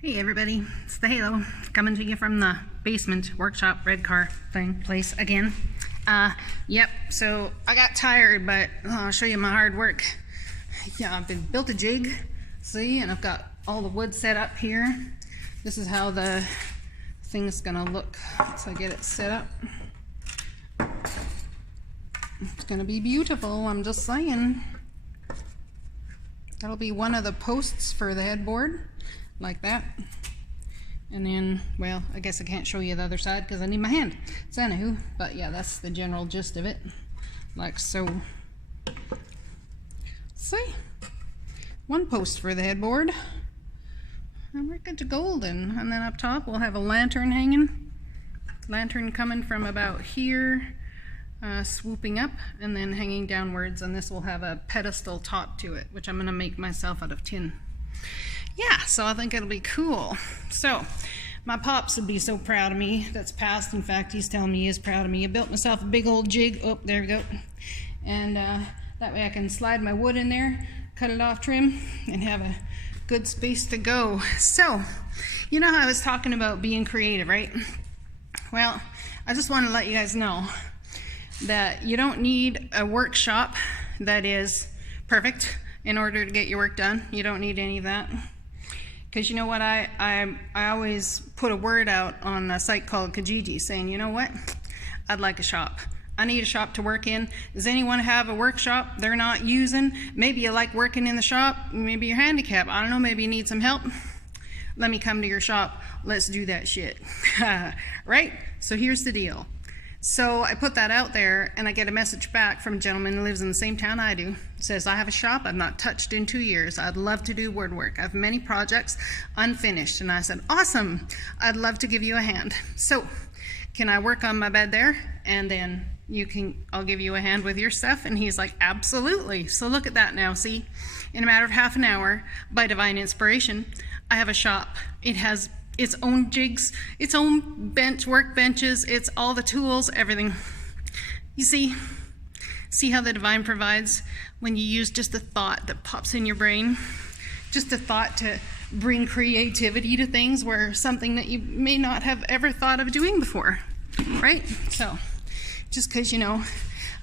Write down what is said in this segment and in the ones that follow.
Hey everybody, it's the Halo coming to you from the basement workshop red car thing place again. Yep, so I got tired, but I'll show you my hard work. Yeah, I've built a jig, see, and I've got all the wood set up here. This is how the thing's gonna look once I get it set up. It's gonna be beautiful, I'm just saying. That'll be one of the posts for the headboard. Like that. And then, well, I guess I can't show you the other side because I need my hand. So anywho, but yeah, that's the general gist of it. Like so. See? One post for the headboard. And we're good to golden. And then up top we'll have a lantern hanging. Lantern coming from about here, swooping up and then hanging downwards. And this will have a pedestal top to it, which I'm going to make myself out of tin. Yeah, so I think it'll be cool. So, my pops would be so proud of me. That's past. In fact, he's telling me he is proud of me. I built myself a big old jig. Oh, there we go. And that way I can slide my wood in there, cut it off trim, and have a good space to go. So, you know how I was talking about being creative, right? Well, I just want to let you guys know that you don't need a workshop that is perfect in order to get your work done. You don't need any of that. Because you know what, I always put a word out on a site called Kijiji saying, you know what, I'd like a shop. I need a shop to work in. Does anyone have a workshop they're not using? Maybe you like working in the shop, maybe you're handicapped, I don't know, maybe you need some help. Let me come to your shop, let's do that shit. Right? So here's the deal. So I put that out there and I get a message back from a gentleman who lives in the same town I do. It says, I have a shop I've not touched in 2 years. I'd love to do woodwork. I have many projects unfinished. And I said, awesome, I'd love to give you a hand. So can I work on my bed there? And then I'll give you a hand with your stuff. And he's like, absolutely. So look at that now, see? In a matter of half an hour, by divine inspiration, I have a shop. It has its own jigs, its own work benches, it's all the tools, everything. You see how the divine provides when you use just a thought that pops in your brain, just a thought to bring creativity to things where something that you may not have ever thought of doing before, right? So, just because you know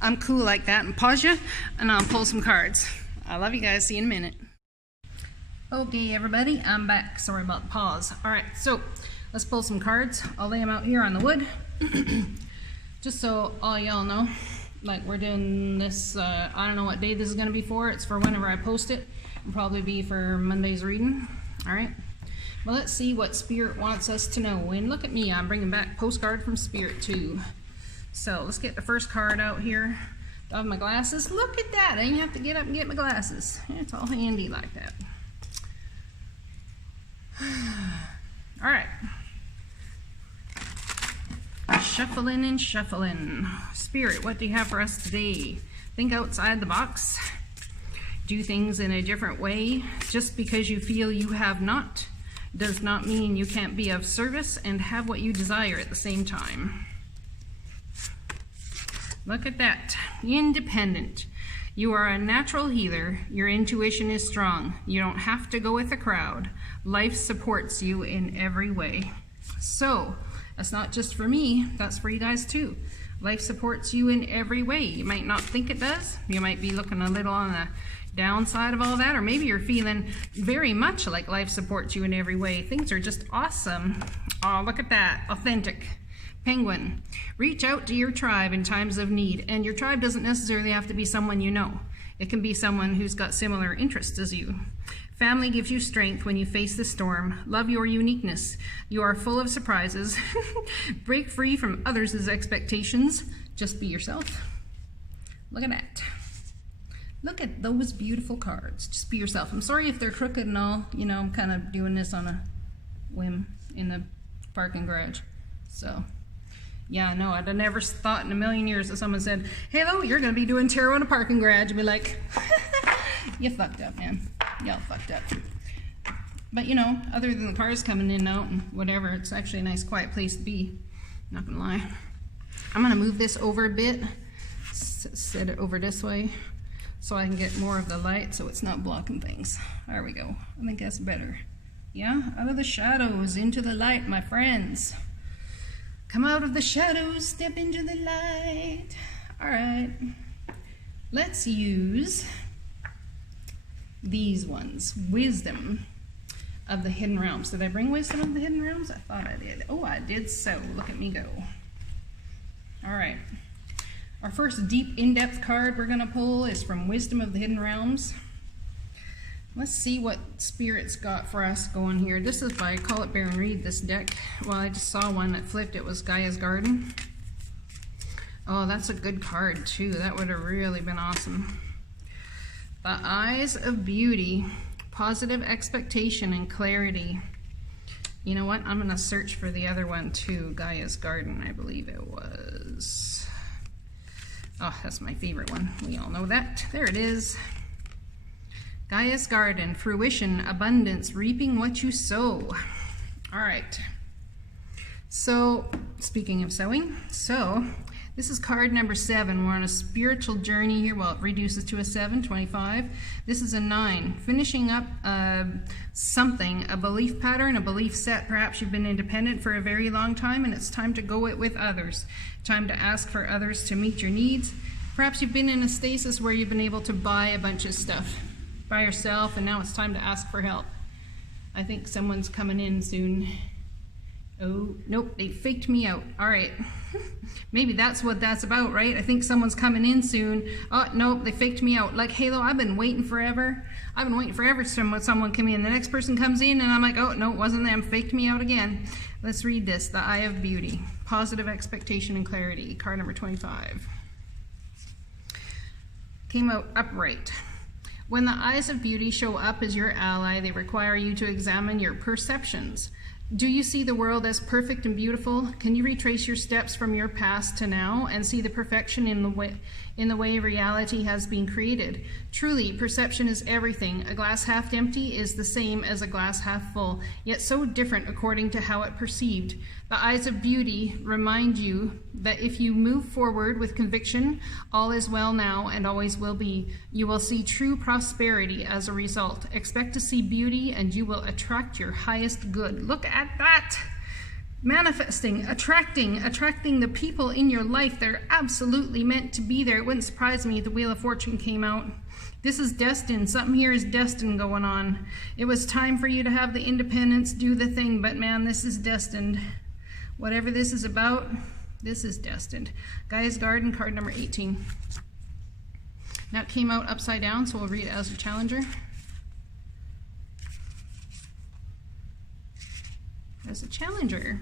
I'm cool like that, and pause you, and I'll pull some cards. I love you guys, see you in a minute. Okay everybody, I'm back. Sorry about the pause. Alright, so let's pull some cards. I'll lay them out here on the wood. Just so all y'all know, like we're doing this, I don't know what day this is going to be for. It's for whenever I post it. It'll probably be for Monday's reading. Alright, well let's see what Spirit wants us to know. And look at me, I'm bringing back postcard from Spirit too. So let's get the first card out here. Do I have my glasses? Look at that, I didn't have to get up and get my glasses. It's all handy like that. All right, shuffling and shuffling. Spirit, what do you have for us today? Think outside the box. Do things in a different way. Just because you feel you have not does not mean you can't be of service and have what you desire at the same time. Look at that. Independent. You are a natural healer. Your intuition is strong. You don't have to go with the crowd. Life supports you in every way. So, that's not just for me, that's for you guys too. Life supports you in every way. You might not think it does. You might be looking a little on the downside of all that, or maybe you're feeling very much like life supports you in every way. Things are just awesome. Oh, look at that. Authentic. Penguin, reach out to your tribe in times of need, and your tribe doesn't necessarily have to be someone you know. It can be someone who's got similar interests as you. Family gives you strength when you face the storm. Love your uniqueness. You are full of surprises. Break free from others' expectations. Just be yourself. Look at that. Look at those beautiful cards. Just be yourself. I'm sorry if they're crooked and all. You know, I'm kind of doing this on a whim in the parking garage. So... yeah, no, I'd have never thought in a million years that someone said, hello, you're going to be doing tarot in a parking garage. I'd be like, you fucked up, man. Y'all fucked up. But, you know, other than the cars coming in and out and whatever, it's actually a nice, quiet place to be. Not going to lie. I'm going to move this over a bit, set it over this way, so I can get more of the light so it's not blocking things. There we go. I think that's better. Yeah, out of the shadows, into the light, my friends. Come out of the shadows, step into the light. All right, let's use these ones. Wisdom of the Hidden Realms. Did I bring Wisdom of the Hidden Realms? I thought I did. Oh, I did so. Look at me go. All right. Our first deep, in-depth card we're going to pull is from Wisdom of the Hidden Realms. Let's see what Spirit's got for us going here. This is by Call It Baron Reed, this deck. Well, I just saw one that flipped. It was Gaia's Garden. Oh, that's a good card, too. That would have really been awesome. The Eyes of Beauty. Positive expectation and clarity. You know what? I'm going to search for the other one, too. Gaia's Garden, I believe it was. Oh, that's my favorite one. We all know that. There it is. Gaia's Garden, fruition, abundance, reaping what you sow. All right. So, speaking of sowing, this is card number 7. We're on a spiritual journey here. Well, it reduces to a 7, 25. This is a 9. Finishing up something, a belief pattern, a belief set. Perhaps you've been independent for a very long time and it's time to go it with others. Time to ask for others to meet your needs. Perhaps you've been in a stasis where you've been able to buy a bunch of stuff by yourself and now it's time to ask for help. I think someone's coming in soon. Oh, nope, they faked me out. All right. Maybe that's what that's about, right? I think someone's coming in soon. Oh, nope, they faked me out. Like Halo, I've been waiting forever. I've been waiting forever for someone come in. The next person comes in and I'm like, oh, no, it wasn't them. Faked me out again. Let's read this. The Eye of Beauty. Positive expectation and clarity. Card number 25. Came out upright. When the eyes of beauty show up as your ally, they require you to examine your perceptions. Do you see the world as perfect and beautiful? Can you retrace your steps from your past to now and see the perfection in the way reality has been created? Truly, perception is everything. A glass half empty is the same as a glass half full, yet so different according to how it perceived. The eyes of beauty remind you that if you move forward with conviction, all is well now and always will be. You will see true prosperity as a result. Expect to see beauty and you will attract your highest good. Look at that! Manifesting, attracting the people in your life. They're absolutely meant to be there. It wouldn't surprise me if the Wheel of Fortune came out. This is destined. Something here is destined going on. It was time for you to have the independence, do the thing, but man, this is destined. Whatever this is about, this is destined. Gaia's Garden, card number 18. Now it came out upside down, so we'll read it as a challenger. As a challenger.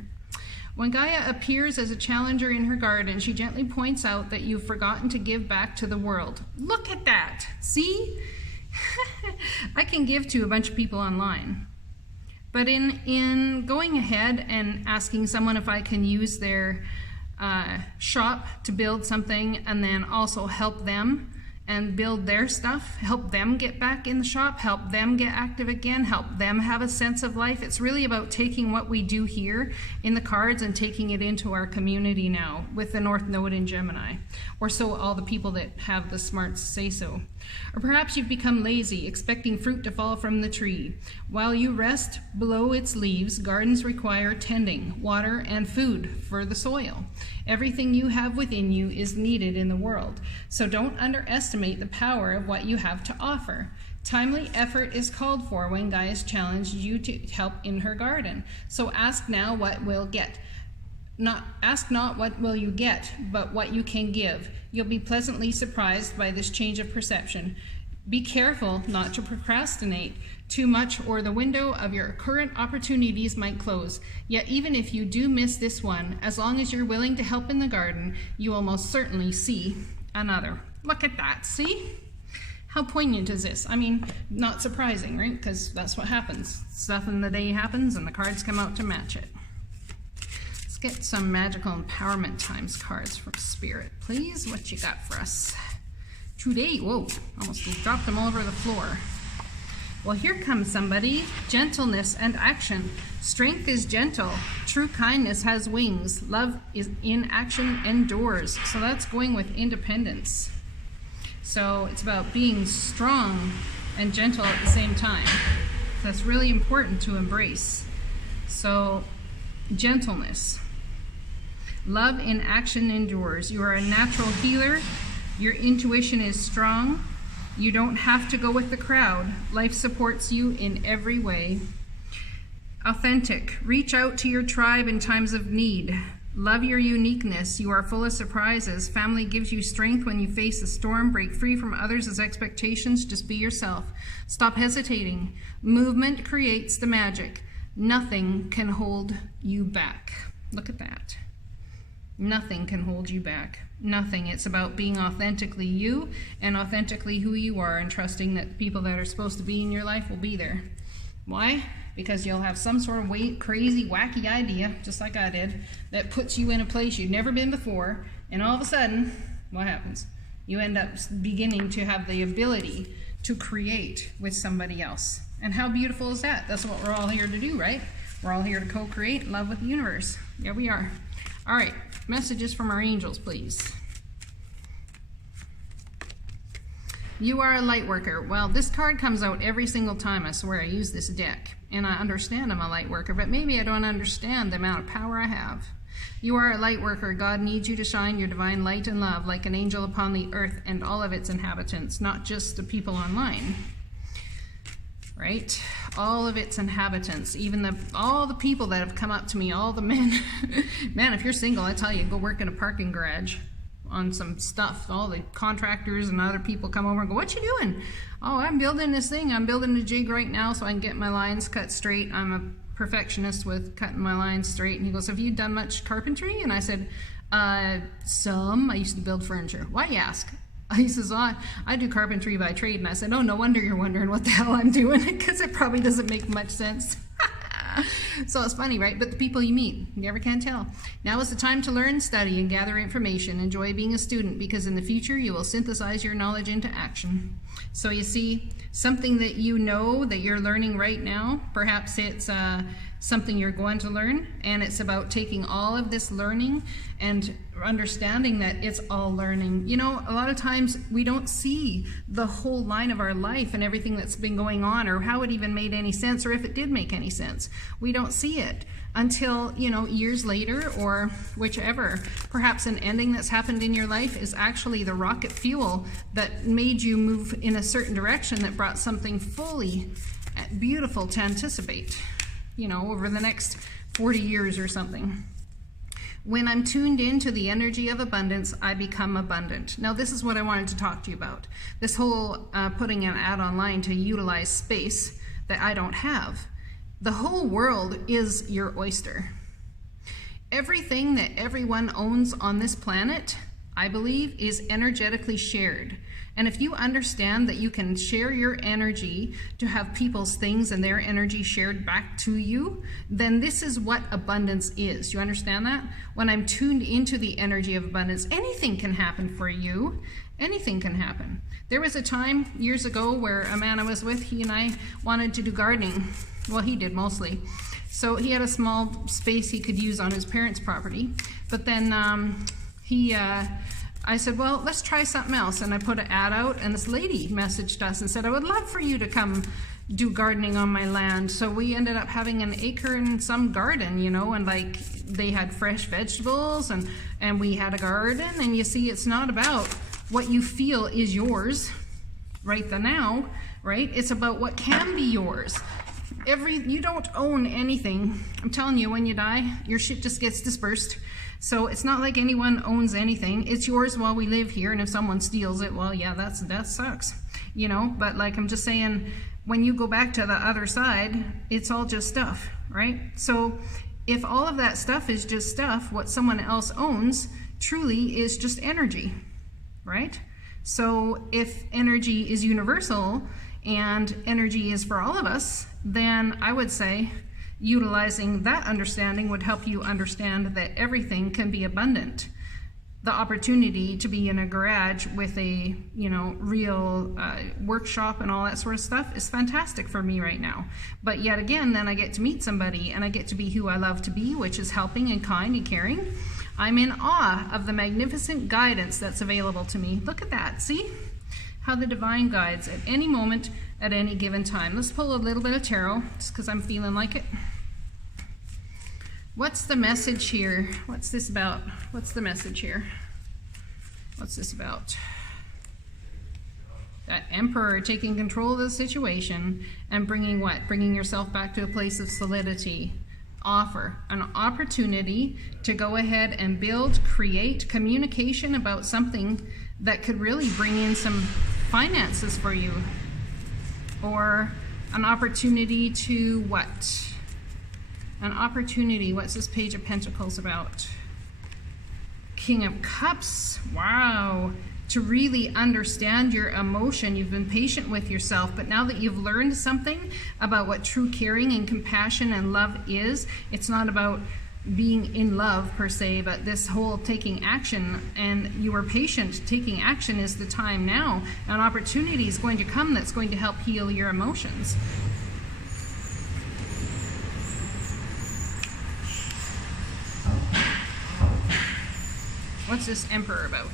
When Gaia appears as a challenger in her garden, she gently points out that you've forgotten to give back to the world. Look at that! See? I can give to a bunch of people online. But in going ahead and asking someone if I can use their shop to build something and then also help them and build their stuff, help them get back in the shop, help them get active again, help them have a sense of life. It's really about taking what we do here in the cards and taking it into our community now with the North Node in Gemini, or so all the people that have the smarts say so. Or perhaps you've become lazy, expecting fruit to fall from the tree. While you rest below its leaves, gardens require tending, water, and food for the soil. Everything you have within you is needed in the world, so don't underestimate the power of what you have to offer. Timely effort is called for when Gaia's challenged you to help in her garden. So ask now what will get. Ask not what will you get, but what you can give. You'll be pleasantly surprised by this change of perception. Be careful not to procrastinate too much, or the window of your current opportunities might close. Yet even if you do miss this one, as long as you're willing to help in the garden, you will most certainly see another. Look at that, see? How poignant is this? I mean, not surprising, right? Because that's what happens. Stuff in the day happens and the cards come out to match it. Let's get some magical empowerment times cards from Spirit, please. What you got for us today? Whoa, almost dropped them all over the floor. Well, here comes somebody. Gentleness and action. Strength is gentle. True kindness has wings. Love is in action endures. So that's going with independence. So it's about being strong and gentle at the same time. That's really important to embrace. So, gentleness. Love in action endures. You are a natural healer. Your intuition is strong. You don't have to go with the crowd. Life supports you in every way. Authentic. Reach out to your tribe in times of need. Love your uniqueness. You are full of surprises. Family gives you strength when you face a storm. Break free from others' expectations. Just be yourself. Stop hesitating. Movement creates the magic. Nothing can hold you back. Look at that. Nothing can hold you back. Nothing. It's about being authentically you and authentically who you are, and trusting that the people that are supposed to be in your life will be there. Why? Because you'll have some sort of crazy, wacky idea, just like I did, that puts you in a place you've never been before, and all of a sudden, what happens? You end up beginning to have the ability to create with somebody else. And how beautiful is that? That's what we're all here to do, right? We're all here to co-create love with the universe. Here we are. All right, messages from our angels, please. You are a light worker. Well, this card comes out every single time I swear I use this deck. And I understand I'm a light worker, but maybe I don't understand the amount of power I have. You are a light worker. God needs you to shine your divine light and love like an angel upon the earth and all of its inhabitants, not just the people online. Right? All of its inhabitants, even all the people that have come up to me, all the men. Man, if you're single, I tell you, go work in a parking garage on some stuff. All the contractors and other people come over and go, what you doing? Oh, I'm building this thing. I'm building a jig right now so I can get my lines cut straight. I'm a perfectionist with cutting my lines straight. And he goes, have you done much carpentry? And I said, some. I used to build furniture. Why, you ask? He says, oh, I do carpentry by trade. And I said, oh, no wonder you're wondering what the hell I'm doing, because it probably doesn't make much sense. So it's funny, right? But the people you meet, you never can tell. Now is the time to learn, study, and gather information. Enjoy being a student, because in the future you will synthesize your knowledge into action. So you see, something that you know that you're learning right now, perhaps it's something you're going to learn, and it's about taking all of this learning and understanding that it's all learning. You know, a lot of times we don't see the whole line of our life and everything that's been going on, or how it even made any sense, or if it did make any sense. We don't see it until, you know, years later, or whichever. Perhaps an ending that's happened in your life is actually the rocket fuel that made you move in a certain direction, that brought something fully beautiful to anticipate, you know, over the next 40 years or something. When I'm tuned into the energy of abundance, I become abundant. Now, this is what I wanted to talk to you about. This whole putting an ad online to utilize space that I don't have. The whole world is your oyster. Everything that everyone owns on this planet, I believe, is energetically shared. And if you understand that you can share your energy to have people's things and their energy shared back to you, then this is what abundance is. You understand that? When I'm tuned into the energy of abundance, anything can happen for you. Anything can happen. There was a time years ago where a man I was with, he and I wanted to do gardening. Well, he did mostly. So he had a small space he could use on his parents' property. But then I said, well, let's try something else. And I put an ad out, and this lady messaged us and said, I would love for you to come do gardening on my land. So we ended up having an acre and some garden, you know, and like they had fresh vegetables, and we had a garden. And you see, it's not about what you feel is yours right the now, right? It's about what can be yours. You don't own anything. I'm telling you, when you die, your shit just gets dispersed. So it's not like anyone owns anything. It's yours while we live here, and if someone steals it, well, yeah, that sucks, you know? But like, I'm just saying, when you go back to the other side, it's all just stuff, right? So if all of that stuff is just stuff, what someone else owns truly is just energy, right? So if energy is universal and energy is for all of us, then I would say utilizing that understanding would help you understand that everything can be abundant. The opportunity to be in a garage with a, you know, real workshop and all that sort of stuff is fantastic for me right now. But yet again, then I get to meet somebody and I get to be who I love to be, which is helping and kind and caring. I'm in awe of the magnificent guidance that's available to me. Look at that, see? how the divine guides at any moment, at any given time. Let's pull a little bit of tarot, just because I'm feeling like it. What's the message here? What's this about? What's the message here? What's this about? That Emperor taking control of the situation and bringing what? Bringing yourself back to a place of solidity. Offer an opportunity to go ahead and build, create communication about something that could really bring in some finances for you, or an opportunity to what? An opportunity. What's this Page of Pentacles about? King of Cups. Wow. To really understand your emotion. You've been patient with yourself, but now that you've learned something about what true caring and compassion and love is, it's not about being in love per se, but this whole taking action, and you were patient. Taking action is the time now. An opportunity is going to come that's going to help heal your emotions. What's this Emperor about?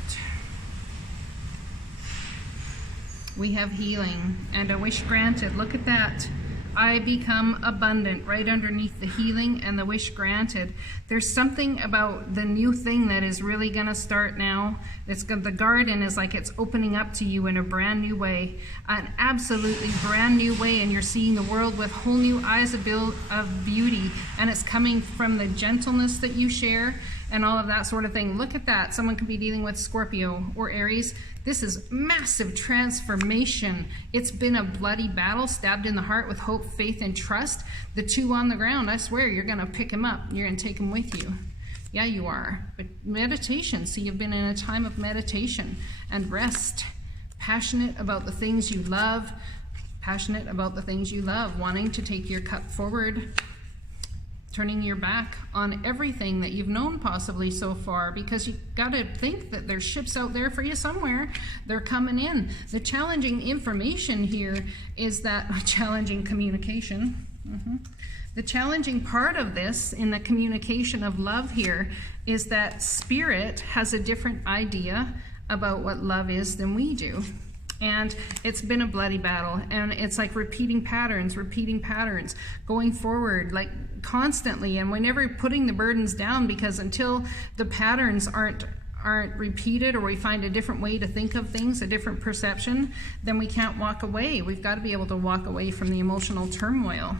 We have healing and a wish granted. Look at that. I become abundant right underneath the healing and the wish granted. There's something about the new thing that is really going to start now. The garden is like it's opening up to you in a brand new way, an absolutely brand new way, and you're seeing the world with whole new eyes of beauty, and it's coming from the gentleness that you share and all of that sort of thing. Look at that. Someone could be dealing with Scorpio or Aries. This is massive transformation. It's been a bloody battle, stabbed in the heart with hope, faith, and trust. The two on the ground, I swear, you're going to pick him up. You're going to take him with you. Yeah, you are. But meditation. See, you've been in a time of meditation and rest. Passionate about the things you love. Passionate about the things you love. Wanting to take your cup forward. Turning your back on everything that you've known possibly so far, because you got to think that there's ships out there for you somewhere. They're coming in. The challenging information here is that challenging communication. The challenging part of this in the communication of love here is that Spirit has a different idea about what love is than we do. And it's been a bloody battle, and it's like repeating patterns, going forward, like constantly, and we're never putting the burdens down, because until the patterns aren't repeated, or we find a different way to think of things, a different perception, then we can't walk away. We've got to be able to walk away from the emotional turmoil.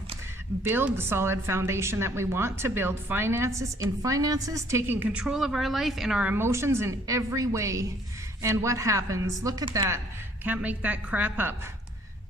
Build the solid foundation that we want to build. Finances, taking control of our life and our emotions in every way. And what happens? Look at that. Can't make that crap up.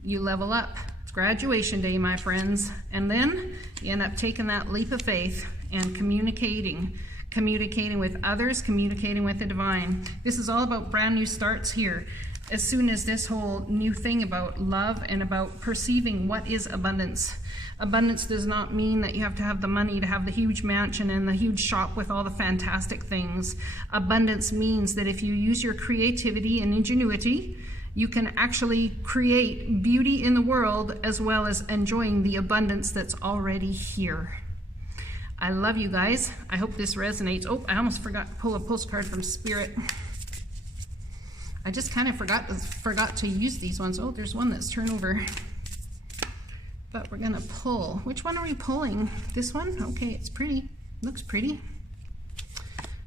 You level up. It's graduation day, my friends. And then you end up taking that leap of faith and communicating with others, communicating with the divine. This is all about brand new starts here. As soon as this whole new thing about love and about perceiving what is abundance. Abundance does not mean that you have to have the money to have the huge mansion and the huge shop with all the fantastic things. Abundance means that if you use your creativity and ingenuity, you can actually create beauty in the world as well as enjoying the abundance that's already here. I love you guys. I hope this resonates. Oh, I almost forgot to pull a postcard from Spirit. I just kind of forgot to use these ones. Oh, there's one that's turned over. But we're gonna pull. Which one are we pulling? This one? Okay, it's pretty. Looks pretty.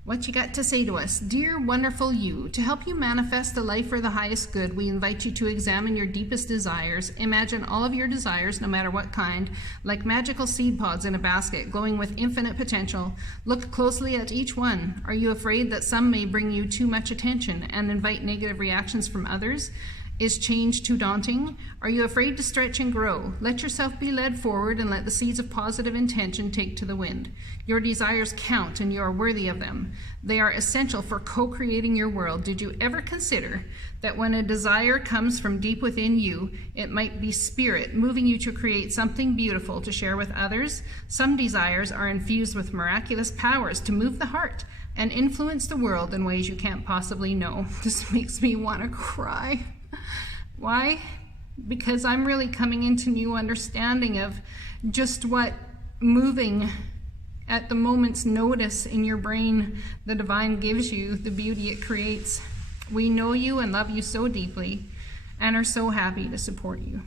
What you got to say to us? Dear wonderful you, to help you manifest a life for the highest good, we invite you to examine your deepest desires. Imagine all of your desires, no matter what kind, like magical seed pods in a basket, glowing with infinite potential. Look closely at each one. Are you afraid that some may bring you too much attention and invite negative reactions from others? Is change too daunting? Are you afraid to stretch and grow? Let yourself be led forward and let the seeds of positive intention take to the wind. Your desires count and you are worthy of them. They are essential for co-creating your world. Did you ever consider that when a desire comes from deep within you, it might be Spirit moving you to create something beautiful to share with others? Some desires are infused with miraculous powers to move the heart and influence the world in ways you can't possibly know. This makes me want to cry. Why? Because I'm really coming into new understanding of just what moving at the moment's notice in your brain the divine gives you, the beauty it creates. We know you and love you so deeply. and are so happy to support you.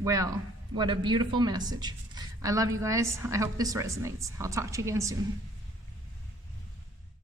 Well, what a beautiful message. I love you guys. I hope this resonates. I'll talk to you again soon.